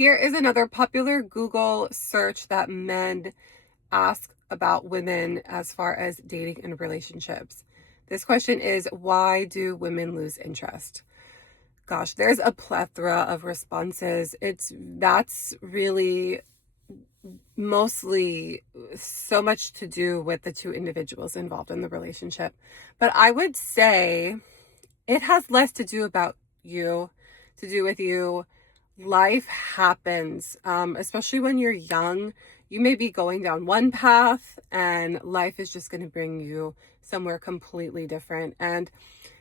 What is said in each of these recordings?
Here is another popular Google search that men ask about women as far as dating and relationships. This question is, why do women lose interest? Gosh, there's a plethora of responses. That's really mostly so much to do with the two individuals involved in the relationship. But I would say it has less to do about you, to do with you. Life happens, especially when you're young. You may be going down one path and life is just going to bring you somewhere completely different. And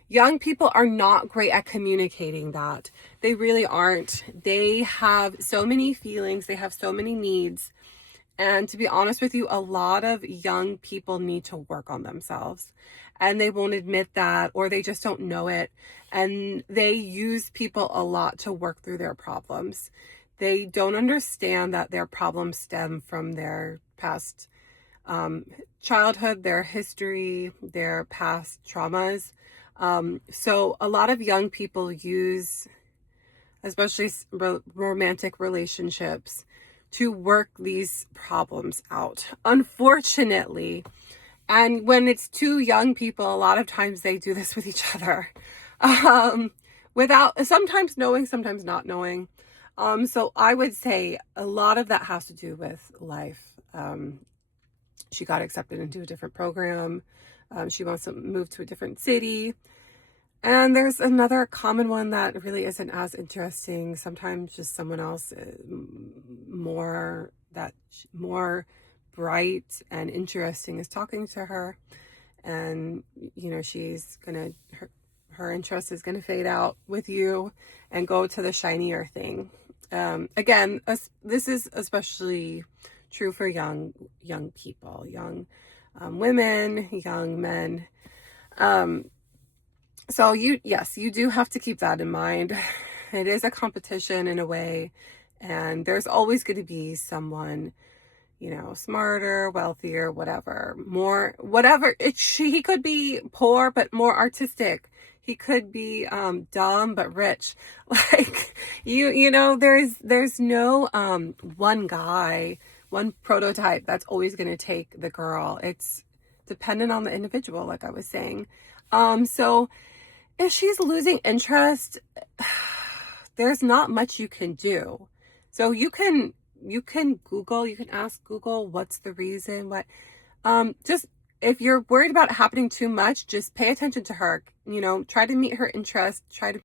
young people are not great at communicating that. They really aren't. They have so many feelings, they have so many needs. And to be honest with you, a lot of young people need to work on themselves and they won't admit that, or they just don't know it. And they use people a lot to work through their problems. They don't understand that their problems stem from their past childhood, their history, their past traumas. So a lot of young people use, especially romantic relationships, to work these problems out. Unfortunately, and when it's two young people, a lot of times they do this with each other, without sometimes knowing, sometimes not knowing. So I would say a lot of that has to do with life. She got accepted into a different program. She wants to move to a different city. And there's another common one that really isn't as interesting. Sometimes just someone else more bright and interesting is talking to her, and she's gonna her interest is gonna fade out with you and go to the shinier thing. Again, this is especially true for young people, young women, young men. So you do have to keep that in mind. It is a competition in a way, and there's always going to be someone, smarter, wealthier, whatever, more, whatever. He could be poor, but more artistic. He could be dumb, but rich. Like, there's no one guy, one prototype that's always going to take the girl. It's dependent on the individual, like I was saying. So if she's losing interest, there's not much you can do. So you can Google, you can ask Google, what's the reason? Just if you're worried about it happening too much, just pay attention to her. Try to meet her interest, try to